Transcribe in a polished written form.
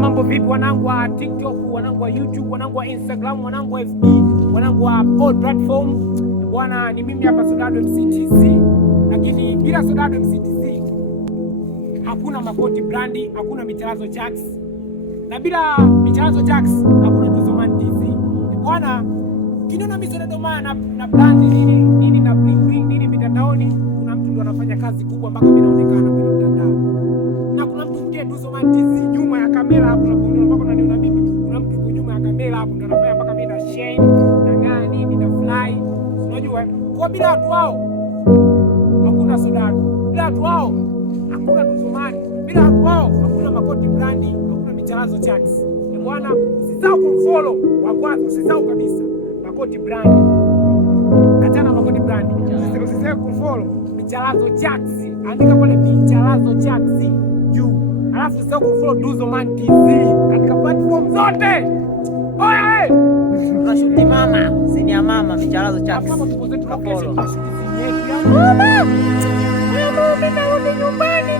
mambo vipi wanangu wa TikTok, wanangu wa YouTube, wanangu wa Instagram, wanangu wa FB, wanangu wa all platform. Bwana, ni mimi hapa Sodado MCTZ, lakini bila Sodado MCTZ hakuna Makoti Brandi, hakuna Micharazo Jax, na bila Micharazo Jax hakuna Duzoman TZ. Bwana, kiniona mimi Sodado na brandi nini na bling bling nini mitandaoni, kuna mtu ndo anafanya kazi kubwa mpaka mimi naonekana kwenye mtandao. Na kuna mtu mwingine Duzoman TZ nyuma ya kamera hapo unapoona mpaka unaniona mimi. Kuna mtu nyuma ya kamera hapo ndo anafanya mpaka mimi na shame na gani nini na fly. Unajua kwa bila watu wao hakuna Sodado. Bila watu wao hakuna Duzoman. Bila watu wao hakuna Makoti Brandi, hakuna Micharazo Jax. Bwana, usisahau kumfollow wa kwanza, usisahau kabisa Makoti Brandi. Achana Makoti Brandi. Usisahau kumfollow Micharazo Jax. Andika pale Micharazo Jax juu. Alafu usisahau kumfollow Duzoman TZ katika platform zote. Oya tunashuti mama, sini ya mama Micharazo Jax. Mama tupo zetu location tunashuti sini yetu ya mama. Mama mimi narudi nyumbani.